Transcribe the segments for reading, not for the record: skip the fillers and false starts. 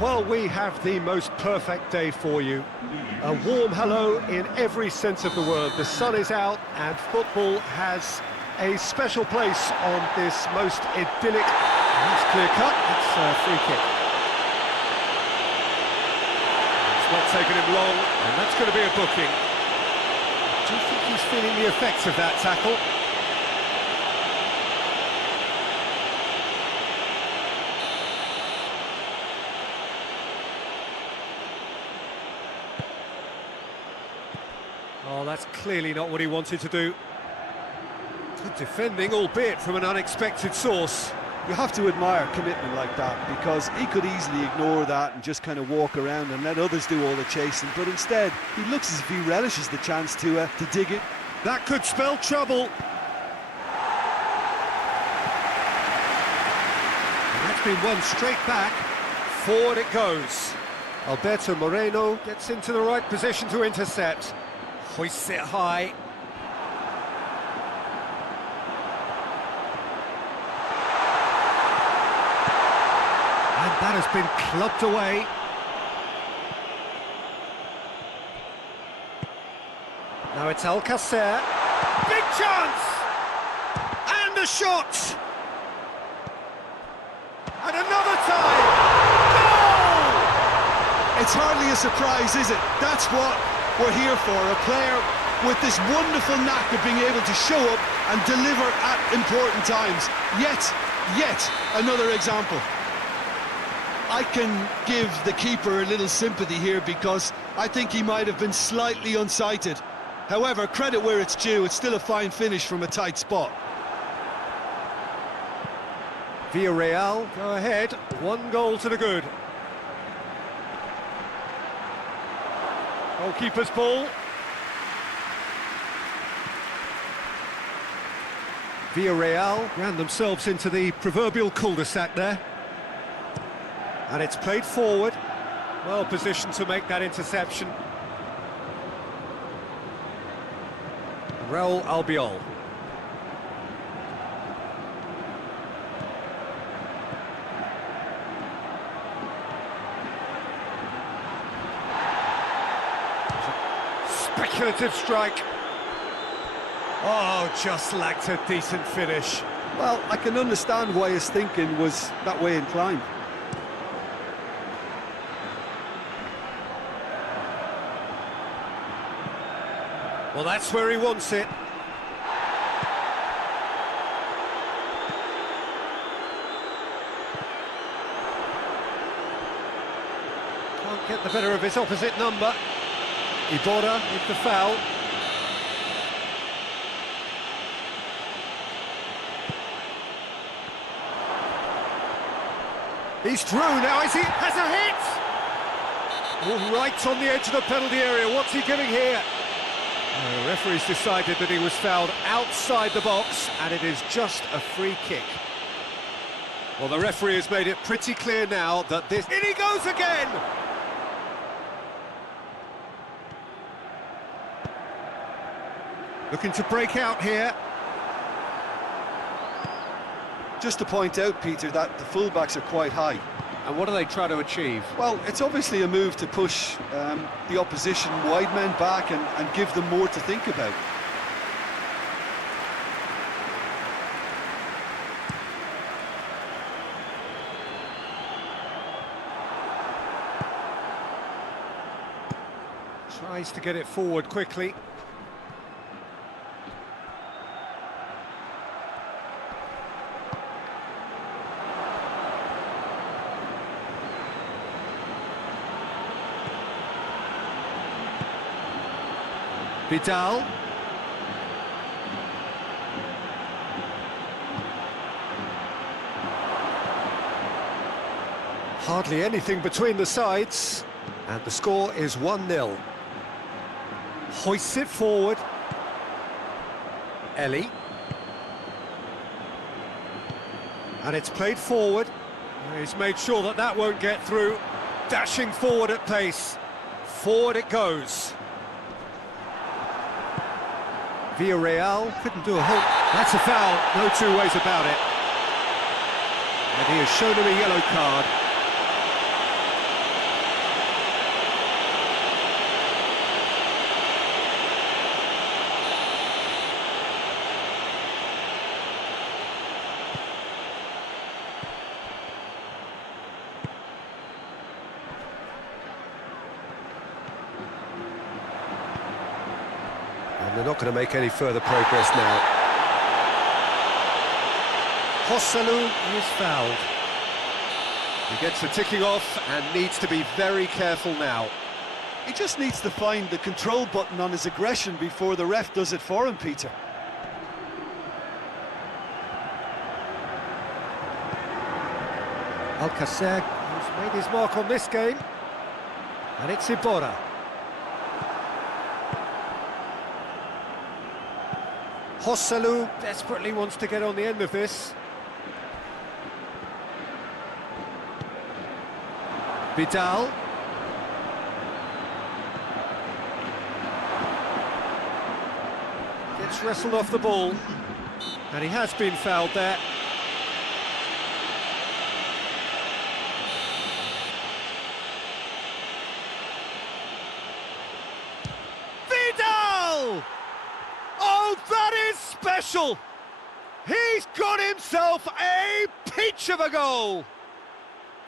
Well, we have the most perfect day for you. A warm hello in every sense of the word. The sun is out and football has a special place on this most idyllic... That's clear cut, it's a free kick. It's not taken him long, and that's going to be a booking. Do you think he's feeling the effects of that tackle? Oh, that's clearly not what he wanted to do. Good defending, albeit from an unexpected source. You have to admire commitment like that, because he could easily ignore that and just kind of walk around and let others do all the chasing, but instead he looks as if he relishes the chance to dig it. That could spell trouble. And that's been won straight back. Forward it goes. Alberto Moreno gets into the right position to intercept. Hoists it high. And that has been clubbed away. Now it's Alcacer. Big chance! And a shot! And another time! Goal! It's hardly a surprise, is it? That's what we're here for, a player with this wonderful knack of being able to show up and deliver at important times. Yet another example. I can give the keeper a little sympathy here, because I think he might have been slightly unsighted. However, credit where it's due, it's still a fine finish from a tight spot. Villarreal go ahead, 1 goal to the good. Goalkeeper's ball. Villarreal ran themselves into the proverbial cul-de-sac there. And it's played forward. Well positioned to make that interception. Raul Albiol. Speculative strike. Oh, just lacked a decent finish. Well, I can understand why his thinking was that way inclined. Well, that's where he wants it. Can't get the better of his opposite number. Iborra with the foul. He's through now, is he? Has a hit! Oh, right on the edge of the penalty area. What's he giving here? The referee's decided that he was fouled outside the box, and it is just a free kick. Well, the referee has made it pretty clear now that this... In he goes again! Looking to break out here. Just to point out, Peter, that the fullbacks are quite high. And what do they try to achieve? Well, it's obviously a move to push the opposition wide men back and give them more to think about. Tries to get it forward quickly. Vidal. Hardly anything between the sides, and the score is 1-0. Hoists it forward. Ellie. And it's played forward. He's made sure that that won't get through. Dashing forward at pace. Forward it goes. Villarreal couldn't do a whole... That's a foul, no two ways about it. And he has shown him a yellow card. They're not going to make any further progress now. Joselu is fouled. He gets the ticking off and needs to be very careful now. He just needs to find the control button on his aggression before the ref does it for him, Peter. Alcacer, who's made his mark on this game. And it's Iborra. Joselu desperately wants to get on the end of this. Vidal. Gets wrestled off the ball. And he has been fouled there. Vidal! Oh, that is special! He's got himself a peach of a goal!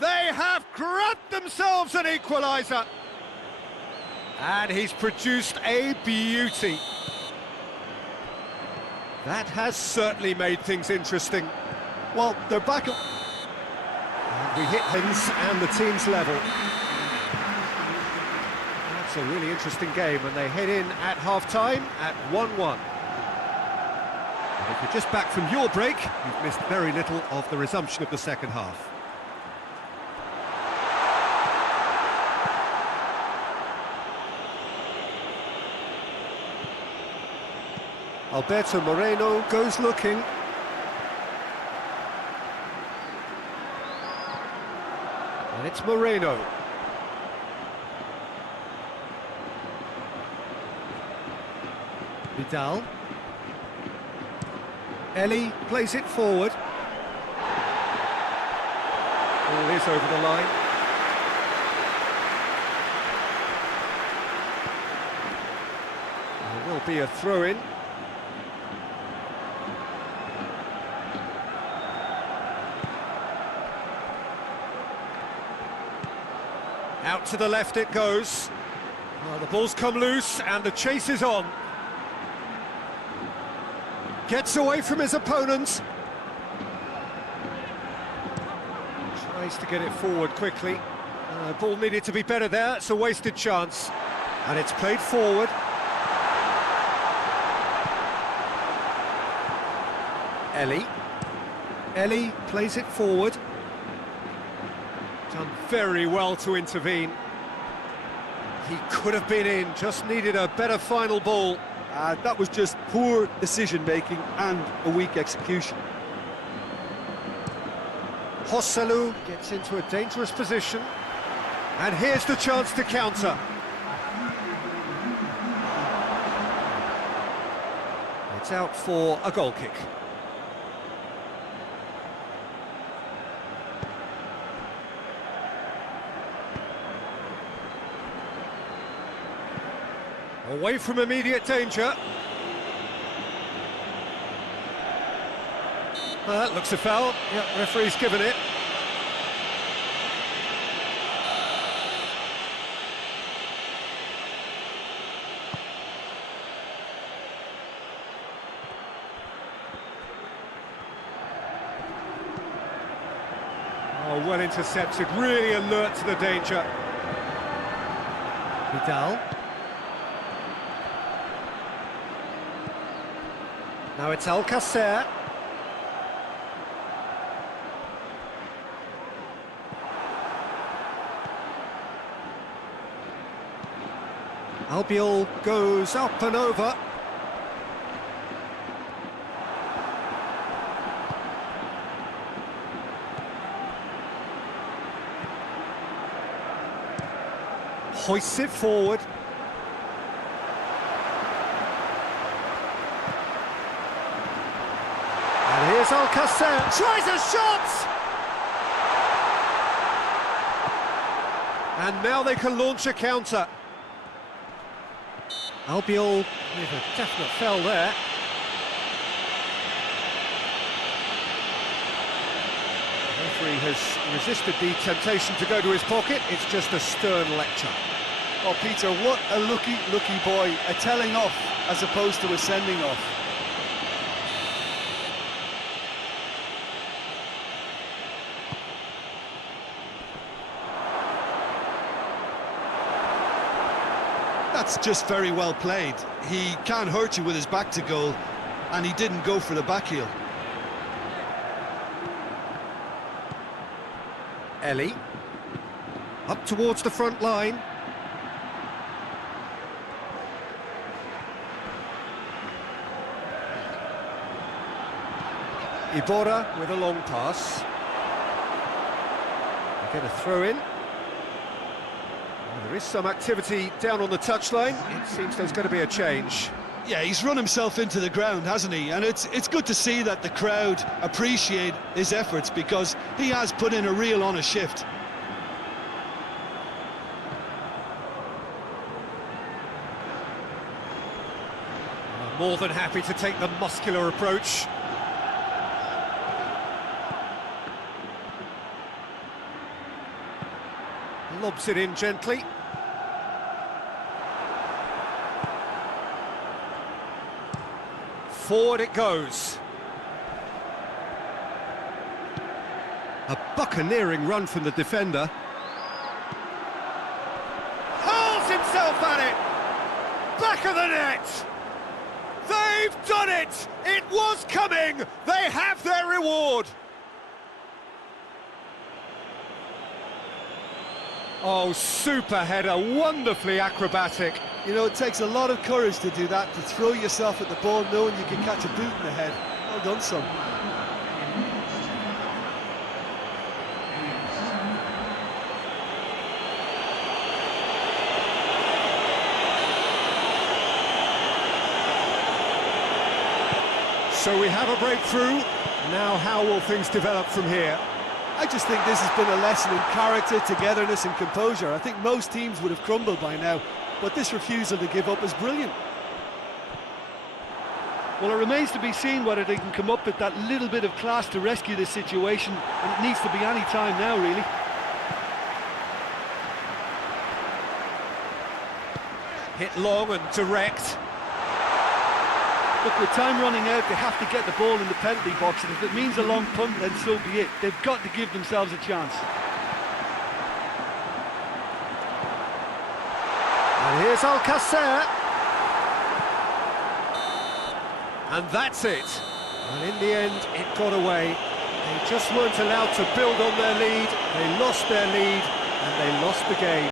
They have grabbed themselves an equaliser. And he's produced a beauty. That has certainly made things interesting. Well, they're back. And we hit things and the team's level. That's a really interesting game, and they head in at half-time at 1-1. And if you're just back from your break, you've missed very little of the resumption of the second half. Alberto Moreno goes looking. And it's Moreno. Vidal. Eli plays it forward. Ball is over the line. There will be a throw-in. Out to the left it goes. Well, the ball's come loose and the chase is on. Gets away from his opponent. Tries to get it forward quickly. Ball needed to be better there. It's a wasted chance. And it's played forward. Eli plays it forward. Done very well to intervene. He could have been in, just needed a better final ball. That was just poor decision-making and a weak execution. Joselu gets into a dangerous position. And here's the chance to counter. It's out for a goal kick. Away from immediate danger. That looks a foul. Yep, referee's given it. Oh, well intercepted, really alert to the danger. Vidal. Now it's Alcacer. Albiol goes up and over. Hoists it forward. And here's Alcacer, tries a shot! And now they can launch a counter. Albiol with a definite foul there. The referee has resisted the temptation to go to his pocket. It's just a stern lecture. Oh, Peter, what a lucky boy. A telling off as opposed to a sending off. That's just very well played. He can't hurt you with his back to goal, and he didn't go for the back heel. Ellie. Up towards the front line. Iborra with a long pass. They get a throw in. Well, there is some activity down on the touchline. It seems there's going to be a change. Yeah, he's run himself into the ground, hasn't he? And it's good to see that the crowd appreciate his efforts, because he has put in a real honest shift. More than happy to take the muscular approach. Lobs it in gently. Forward it goes. A buccaneering run from the defender. Hurls himself at it! Back of the net! They've done it! It was coming! They have their reward! Oh, super header, wonderfully acrobatic. You know, it takes a lot of courage to do that, to throw yourself at the ball knowing you can catch a boot in the head. Well done, son. So we have a breakthrough. Now how will things develop from here? I just think this has been a lesson in character, togetherness and composure. I think most teams would have crumbled by now, but this refusal to give up is brilliant. Well, it remains to be seen whether they can come up with that little bit of class to rescue this situation, and it needs to be any time now, really. Hit long and direct. Look, with time running out, they have to get the ball in the penalty box, and if it means a long punt, then so be it. They've got to give themselves a chance. And here's Alcacer. And that's it. And in the end, it got away. They just weren't allowed to build on their lead. They lost their lead, and they lost the game.